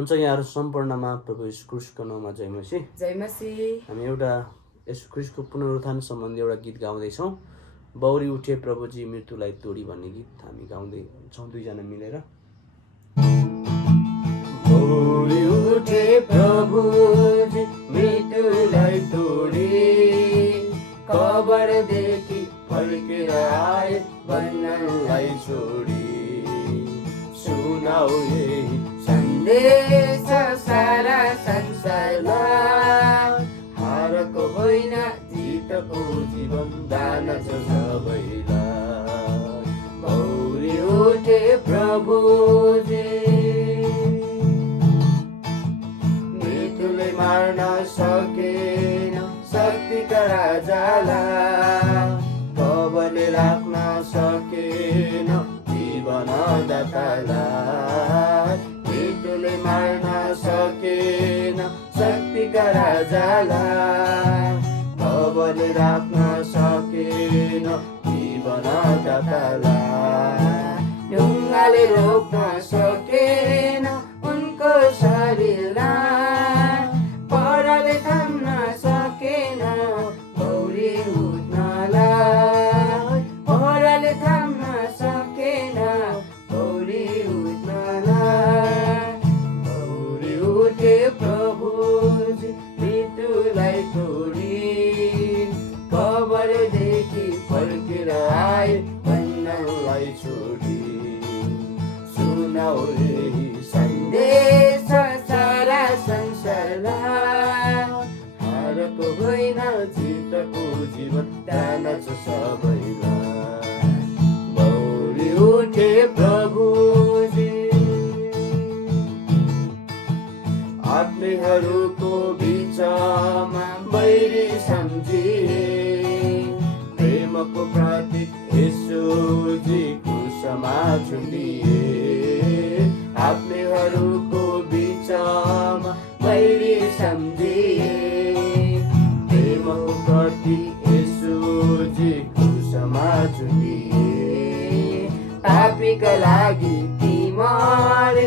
हुन्छ यहाँहरू सम्पूर्णमा प्रभु यीशु ख्रीष्टको नाममा जय मसीह। जय मसीह। हामी एउटा यीशु ख्रीष्टको पुनरुत्थान सम्बन्धी एउटा गीत गाउँदैछौँ। बौरी उठे प्रभुजी मृत्युलाई तोडी भन्ने गीत हामी गाउँदैछौँ दुईजना मिलेर। बौरी उठे प्रभुजी मृत्युलाई तोडी, कबरदेखि फर्केर आए बन्धनलाई छोडी। सुनाऊ यही सन्देश सारा संसारलाई, हारको होइन जितको जीवन दान छ सबैलाई। बौरी उठे प्रभुजी मृत्युले मार्न सकेन शक्तिका राजालाई, कबरले राख्न सकेन जीवनदातालाई। मृत्युले मार्न सकेन शक्तिका राजालाई, कबरले राख्न सकेन जीवनदातालाई। ढुङ्गाले रोक्न सकेन उनको शरीरलाई, पराले थाम्न सकेन बौरी उठ्नलाई। पराले थाम्न सकेन बौरी उठ्नलाई। बौरी उठे प्रभुजी मृत्युलाई तोडी, कबरदेखि फर्केर आए बन्धनलाई छोडी। सुनाऊ यही सन्देश सारा संसारलाई, हारको होइन जितको जीवन दान छ सबैलाई। बौरी उठे प्रभुजी आत्मीहरूको बिचमा बैरी सम्झिए, प्रेमको प्रतीक येशूजी क्रुसमा झुन्डिए। आत्मीहरूको बिचमा बैरी सम्झिए, प्रेमको प्रतीक येशूजी क्रुसमा झुन्डिए। पापीका लागि तिमीले